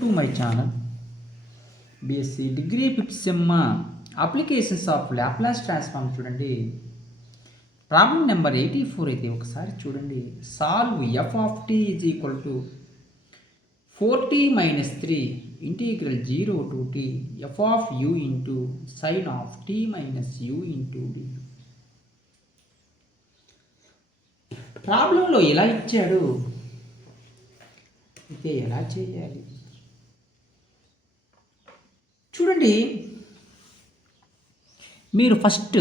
to my channel BSc Degree Fifth Sem applications of Laplace transform చూడండి. Problem number 84 అయితే ఒకసారి చూడండి. Solve f of t is equal to 4t minus 3 integral 0 to T F of you into sine of tea minus you into d. ప్రాబ్లంలో ఎలా ఇచ్చాడు అయితే ఎలా చేయాలి చూడండి. మీరు first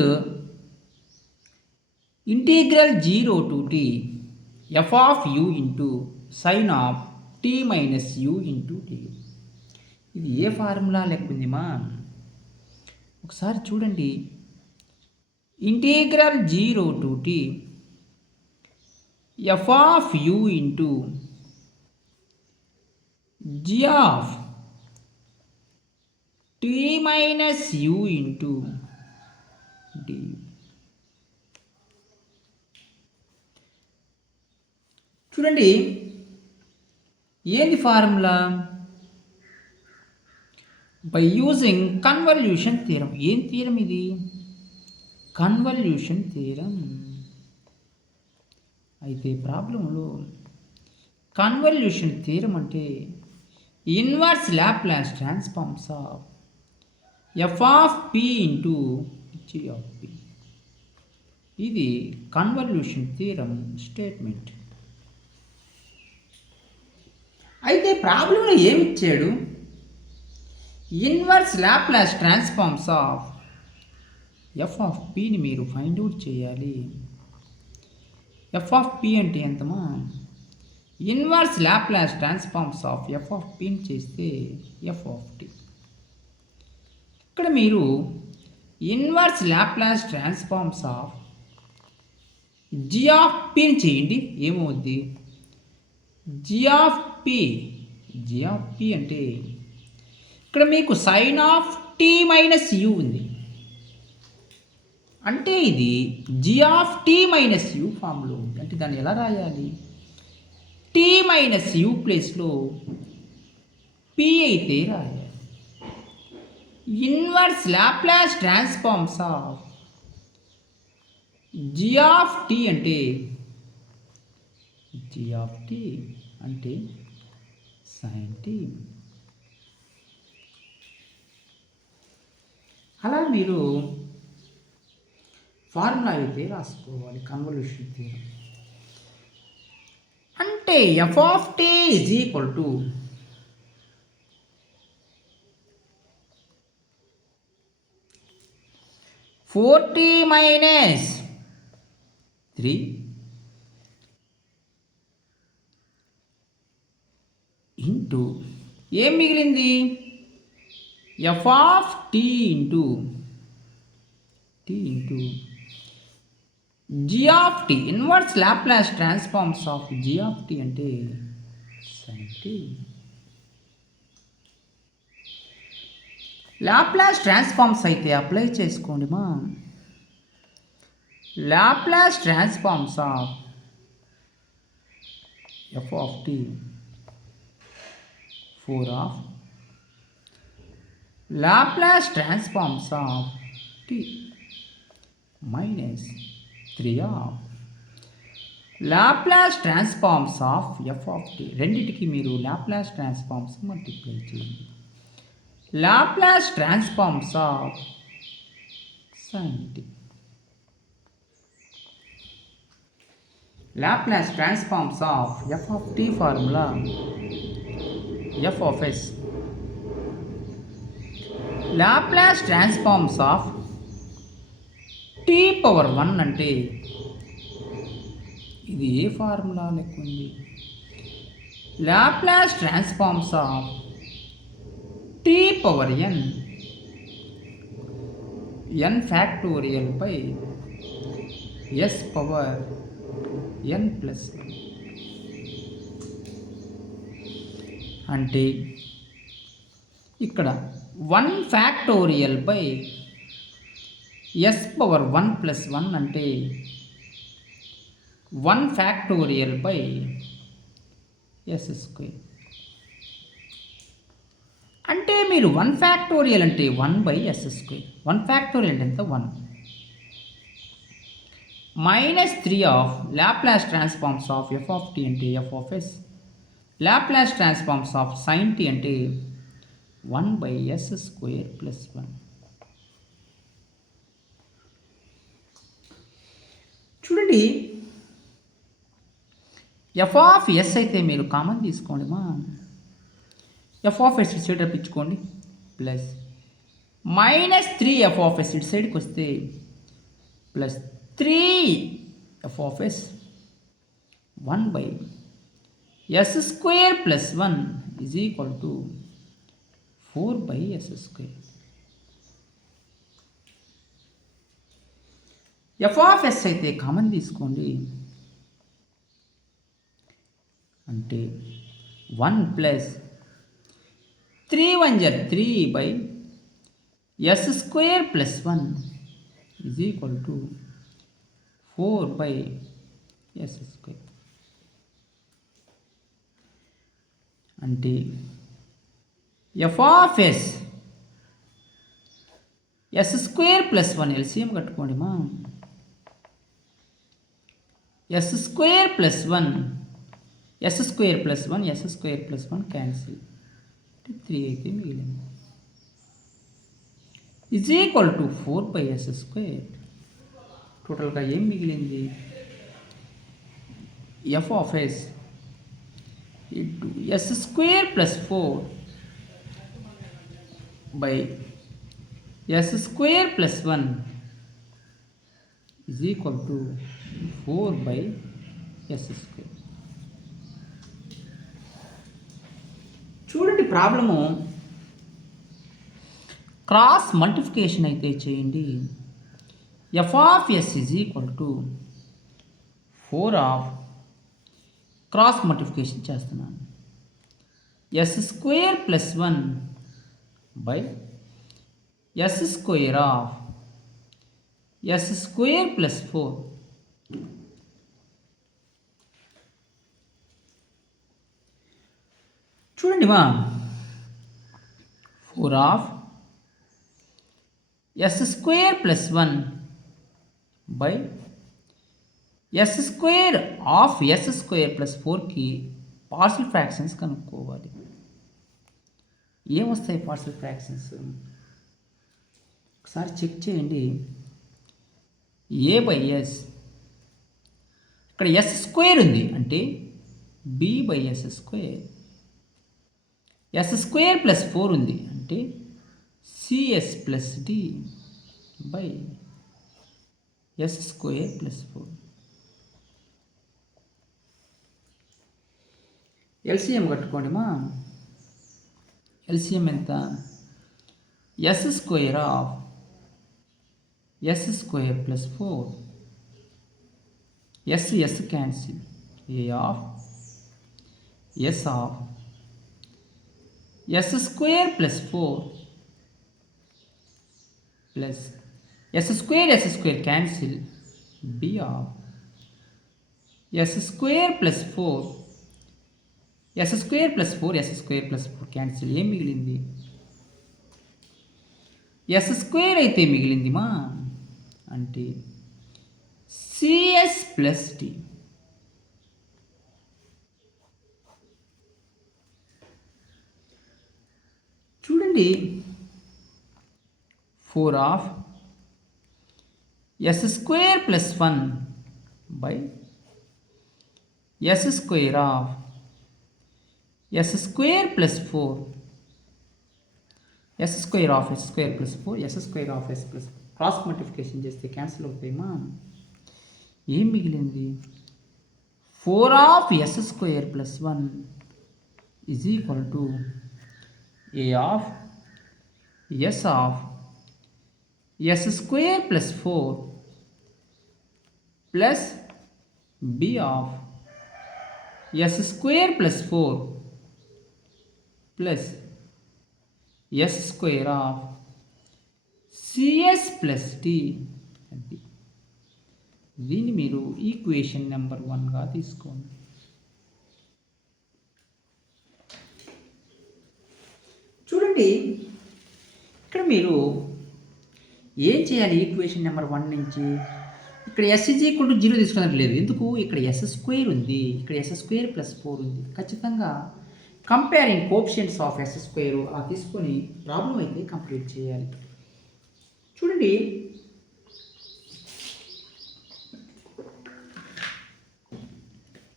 integral 0 to T F of you into sine of tea minus you into t. ఇది ఏ ఫార్ములా లెక్కుందిమా ఒకసారి చూడండి. Integral 0 to T F of you into G of tea minus you into D. చూడండి ఏంది formula? By using convolution theorem. ఏం theorem ఇది? Convolution theorem. అయితే ప్రాబ్లంలో కన్వల్యూషన్ థీరం అంటే inverse Laplace transforms of F of P into G of P. ఇది convolution theorem statement. అయితే ప్రాబ్లంలో ఏమి ఇచ్చాడు? Inverse Laplace transforms of F of పిని మీరు ఫైండ్ అవుట్ చేయాలి. ఎఫ్ ఆఫ్ పి అంటే ఎంతమా? Inverse Laplace transforms of F of పిని చేస్తే ఎఫ్ ఆఫ్ టి. ఇక్కడ మీరు inverse Laplace transforms of G of పిని చేయండి. ఏమవుద్ది? G of P. G of P అంటే ఇక్కడ మీకు sine of tea minus U ఉంది. అంటే ఇది G of tea minus U ఫామ్లో ఉంది. అంటే దాన్ని ఎలా రాయాలి? టీ మైనస్ యూ ప్లేస్లో పి అయితే రాయాలి. Inverse Laplace transforms of G of tea అంటే జీ ఆఫ్ టీ అంటే సైన్ టీ. అలా మీరు ఫార్ములా అయితే రాసుకోవాలి. కన్వల్యూషన్ థియరం అంటే f of t is equal to 4t minus 3 into ఏం మిగిలింది? F of t into G of t. Inverse Laplace transforms of G of tea అంటే sine t. Laplace transforms అయితే apply చేసుకోండి మా. Laplace transforms of F of t 4 of Laplace transforms of tea minus 3 of Laplace transforms of F of t. రెండిటికి మీరు Laplace transforms multiply చేయండి. Laplace transforms of sine t. Laplace transforms of F of t formula f of s. Laplace transforms of t power 1 అంటే ఇది ఏ formula లెక్క ఉంది? Laplace transforms of t power n factorial by s power n plus 1 అంటే ఇక్కడ 1 factorial by s power 1 plus 1 అంటే 1 factorial by yes square. అంటే మీరు 1 ఫ్యాక్టోరియల్ అంటే 1/s². 1 ఫ్యాక్టోరియల్ అంటే ఎంత? 1. -3 of Laplace transforms of f of t అంటే f of s. Laplace transforms of sin t అంటే 1/s² + 1. చూడండి, f ఆఫ్ s అయితే మీరు కామన్ తీసుకోండి మా. f ఆఫ్ s ఇటు సైడ్ రప్పించుకోండి ప్లస్ -3 f ఆఫ్ s ఇటు సైడ్కి వస్తే plus 3 f of s 1/s² + 1 is equal to 4/s². f of s అయితే కామన్ తీసుకోండి అంటే 1 plus 3 1 3/s² + 1 is equal to 4/s². అంటే f of s s² + 1 LCM కట్టుకోండి మా. s² + 1 s² + 1 s² + 1 cancel. 3 అయితే మిగిలింది ఈజ్ ఈక్వల్ టు 4/s². టోటల్గా ఏం మిగిలింది? f of s into s² + 4/s² + 1 is equal to 4/s². చూడండి, ప్రాబ్లము క్రాస్ మల్టిప్లికేషన్ అయితే చేయండి. f of s is equal to 4 of cross multiplication చేస్తున్నాను s² + 1/s² ఆఫ్ s² + 4. చూడండి మా, 4 of s² + 1/s² of s² + 4కి partial fractions కనుక్కోవాలి. ఏమొస్తాయి partial fractions? ఒకసారి చెక్ చేయండి. a/s ఇక్కడ s² ఉంది అంటే b/s². s² + 4 ఉంది అంటే cs + d/s² + 4. ఎల్సిఎం కట్టుకోండి మా. ఎల్సిఎం ఎంత? s² of s² + 4 s cancel. a of s of s² + 4 plus s² cancel. b of s² + 4 s² + 4 s² + 4 cancel. ఏం మిగిలింది? s² అయితే మిగిలింది మా. అంటే cs + d. చూడండి, 4 of s² + 1/s² of s² + 4 s² of s² + 4 s² of s + cross multiplication చేస్తే cancel అవుతాయిమా. ఏం మిగిలింది? 4 of s² + 1 is equal to a of s of s² + 4 plus b of s² + 4 plus s² of cs + d. దీన్ని మీరు equation number 1గా తీసుకోండి. చూడండి, చూడండి, ఇక్కడ మీరు ఏం చేయాలి? ఈక్వేషన్ నెంబర్ 1 నుంచి ఇక్కడ ఎస్ ఈజ్ ఈక్వల్ టు 0 తీసుకున్నట్టు లేదు. ఎందుకు? ఇక్కడ ఎస్ స్క్వేర్ ఉంది, ఇక్కడ ఎస్ స్క్వేర్ ప్లస్ 4 ఉంది. ఖచ్చితంగా comparing coefficients of yes square అలా తీసుకొని ప్రాబ్లం అయితే కంప్లీట్ చేయాలి. చూడండి,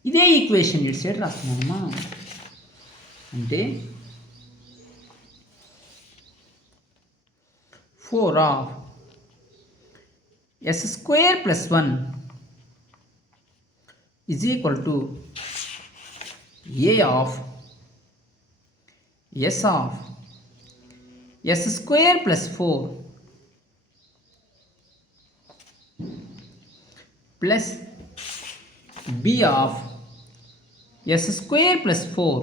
ఇదే ఈక్వేషన్ ఇటు సైడ్ రాస్తున్నామమ్మా. అంటే 4 of yes square plus 1 is equal to A of S of yes square plus 4 plus B of yes square plus 4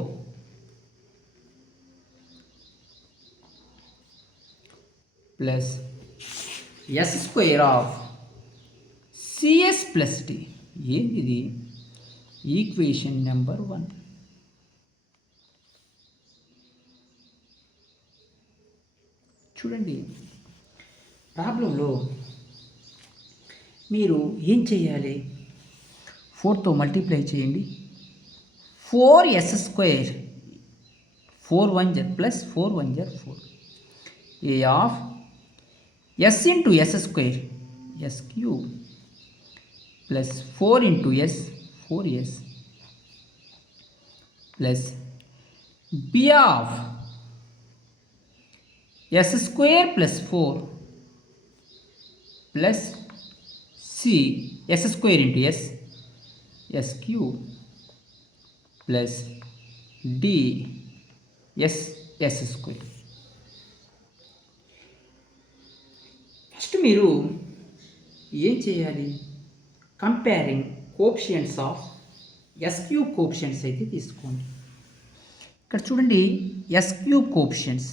plus S square of C S plus D. ఏంటిది? Equation number 1. చూడండి, ప్రాబ్లంలో మీరు ఏం చేయాలి? 4తో multiply చేయండి. 4s square 4 1 జర్ plus 4 1 జర్ 4 A of S into S square S cube plus 4 into S 4s plus B of yes square plus 4 plus C S square into S S cube plus D S S square. First మీరు ఏం చేయాలి? Comparing coefficients of S cube coefficients అయితే తీసుకోండి. ఇక్కడ చూడండి, S cube coefficients,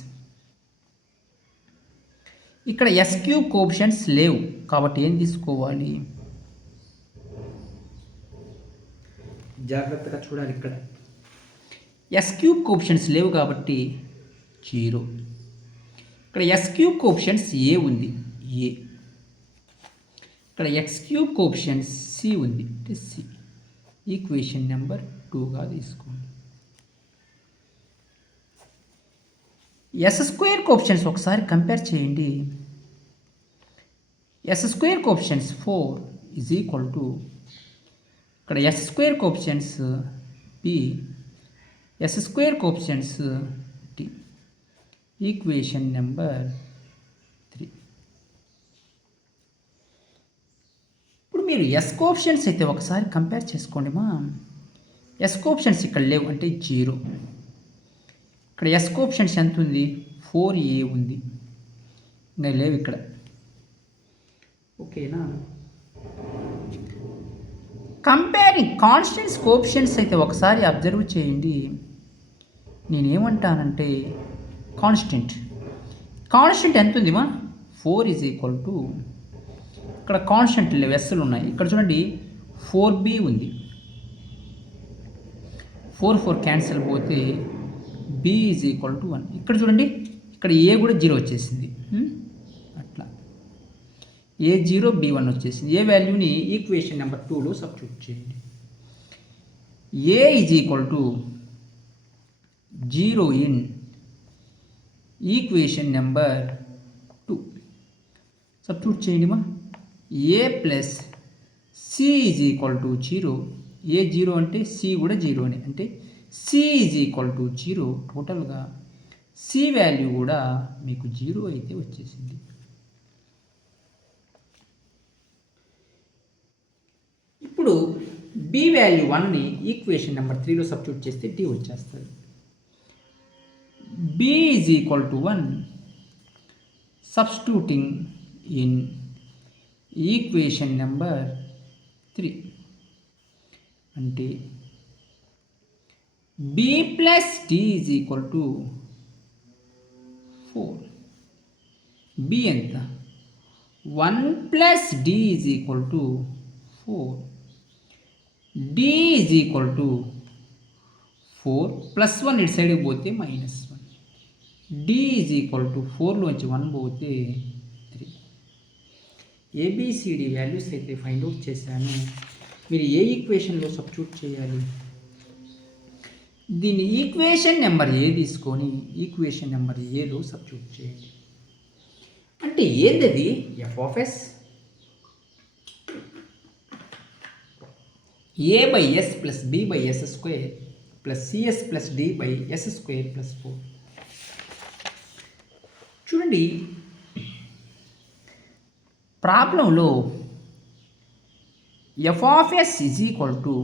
ఇక్కడ S cube coefficients లేవు కాబట్టి ఏం తీసుకోవాలి? జాగ్రత్తగా చూడాలి. ఇక్కడ ఎస్ క్యూబ్ కోఎఫిషియంట్స్ లేవు కాబట్టి 0. ఇక్కడ ఎస్ క్యూబ్ కోఎఫిషియంట్స్ ఏ ఉంది, ఏ. ఇక్కడ ఎక్స్ క్యూబ్ కోఎఫిషియంట్స్ సి ఉంది, అంటే సి. ఈక్వేషన్ నెంబర్ 2గా తీసుకోండి. ఎస్ స్క్వేర్ కోఎఫిషియంట్స్ ఒకసారి కంపేర్ చేయండి. S square coefficients 4 is equal to ఇక్కడ S square coefficients B, S square coefficients D. Equation number 3. ఇప్పుడు మీరు ఎస్ కోఎఫిషియంట్స్ అయితే ఒకసారి కంపేర్ చేసుకోండి మా. ఎస్ కోఎఫిషియంట్స్ ఇక్కడ లేవు అంటే 0. ఇక్కడ ఎస్ కోఎఫిషియంట్స్ ఎంత ఉంది? 4a ఉంది, ఇంకా లేవు ఇక్కడ. ఓకేనా? కంపేరింగ్ కాన్స్టెంట్స్ కోఎఫిషియంట్స్ అయితే ఒకసారి అబ్జర్వ్ చేయండి. నేనేమంటానంటే కాన్స్టెంట్ ఎంత ఉంది మా? 4 ఈజ్ ఈక్వల్ టు ఇక్కడ కాన్స్టెంట్ లేవు, ఎస్లు ఉన్నాయి. ఇక్కడ చూడండి 4b ఉంది, 4 4 క్యాన్సిల్ పోతే b ఈజ్ ఈక్వల్ టు 1. ఇక్కడ చూడండి, ఇక్కడ ఏ కూడా 0 వచ్చేసింది. అట్లా a0 b1 వచ్చేసింది. ఏ వాల్యూని ఈక్వేషన్ నెంబర్ 2లో సబ్స్టిట్యూట్ చేయండి. a is equal to 0 in equation number 2 substitute చేయండి మా. a plus c is equal to 0. ఏ 0 అంటే c కూడా 0నే, అంటే c ఈజ్ ఈక్వల్ టు 0. టోటల్గా c వాల్యూ కూడా మీకు 0 అయితే వచ్చేసింది. ఇప్పుడు b వాల్యూ 1ని ఈక్వేషన్ నెంబర్ 3లో సబ్స్టిట్యూట్ చేస్తే d వచ్చేస్తుంది. b is equal to 1 substituting in equation number 3 అంటే b plus d is equal to 4. b ఎంత? 1 plus d is equal to 4. d is equal to 4 plus 1 ఇటు సైడ్కి పోతే -1. D is equal to 4లోంచి 1 పోతే 3. A B C D values అయితే find out చేశాను. మీరు ఏ ఈక్వేషన్లో substitute చేయాలి? దీన్ని ఈక్వేషన్ నెంబర్ ఏ తీసుకొని ఈక్వేషన్ నెంబర్ ఏలో సబ్స్టిట్యూట్ చేయండి. అంటే ఏందది? F of s a by s plus b by yes square plus c s plus d by yes square plus 4. చూడండి, ప్రాబ్లంలో f of s is equal to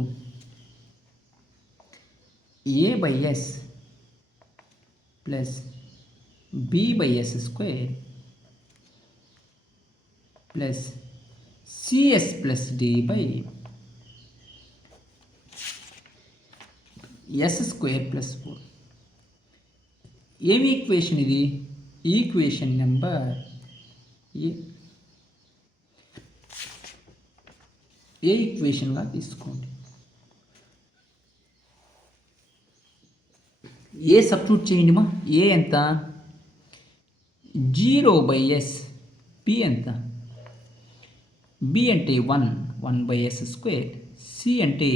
a by s plus b by yes square plus c s plus d by yes square plus 4. ఏమి equation ఇది? Equation number ఏ ఈక్వేషన్గా తీసుకోండి. ఏ substitute చేయండి మా. ఏ ఎంత? 0/s. B ఎంత? B అంటే 1/s స్క్వేర్. సి అంటే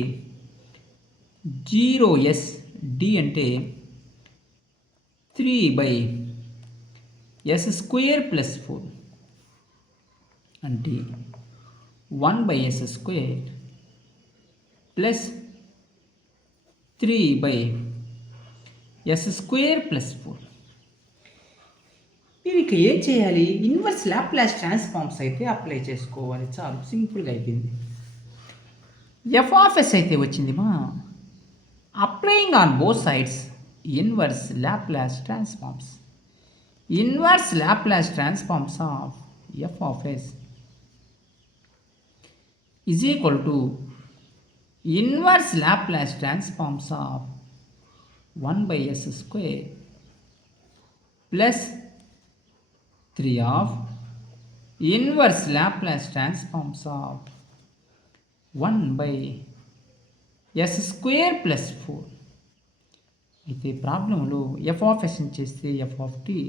0s. D అంటే 3/s స్క్వేర్ ప్లస్ 4 అంటే 1/s square plus 3/s square plus 4. మీరు ఇక ఏం చేయాలి? ఇన్వర్స్ లాప్లాస్ ట్రాన్స్ఫార్మ్స్ అయితే అప్లై చేసుకోవాలి. చాలు, సింపుల్గా అయిపోయింది. ఎఫ్ ఆఫ్ ఎస్ అయితే వచ్చింది మా. Applying on both sides inverse Laplace transforms. Inverse Laplace transforms of F of s is equal to inverse Laplace transforms of 1/s square plus 3 of inverse Laplace transforms of 1/s square plus 4. అయితే ప్రాబ్లంలో f of ఎస్ని చేస్తే F of tea,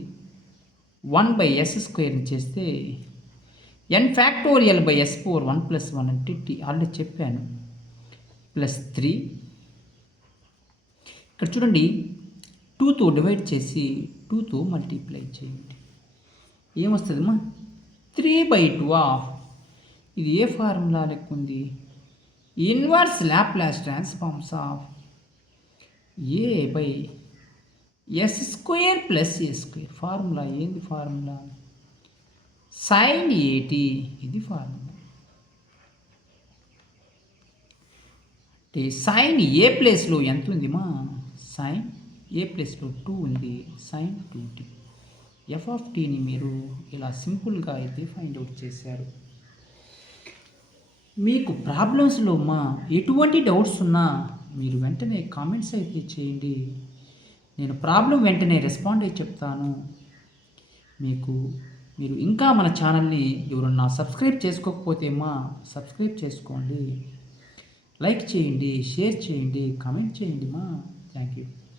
1/s స్క్వేర్ని చేస్తే n factorial by s power 1+1 అంటే tea already చెప్పాను plus 3. ఇక్కడ చూడండి, 2తో divide చేసి 2తో మల్టిప్లై చేయండి. ఏమొస్తుందమ్మా? 3/2 ఆఫ్, ఇది ఏ ఫార్ములా లెక్క ఉంది? Inverse Laplace transforms of A by yes square plus A square. Formula ఏంది? Formula sin AT. ఇది ఫార్ములా. అంటే సైన్ ఏ ప్లేస్లో ఎంత ఉంది మా? సైన్ ఏ ప్లేస్లో 2 ఉంది. Sign 2t. ఎఫ్ ఆఫ్ టీని మీరు ఇలా సింపుల్గా అయితే ఫైండ్ అవుట్ చేశారు. మీకు ప్రాబ్లమ్స్లో మా ఎటువంటి డౌట్స్ ఉన్నా మీరు వెంటనే కామెంట్స్ అయితే చేయండి. నేను ప్రాబ్లం వెంటనే రెస్పాండ్ అయ్యి చెప్తాను. మీరు ఇంకా మన ఛానల్ని ఎవరన్నా సబ్స్క్రైబ్ చేసుకోకపోతే సబ్స్క్రైబ్ చేసుకోండి, లైక్ చేయండి, షేర్ చేయండి, కామెంట్ చేయండి. Thank you.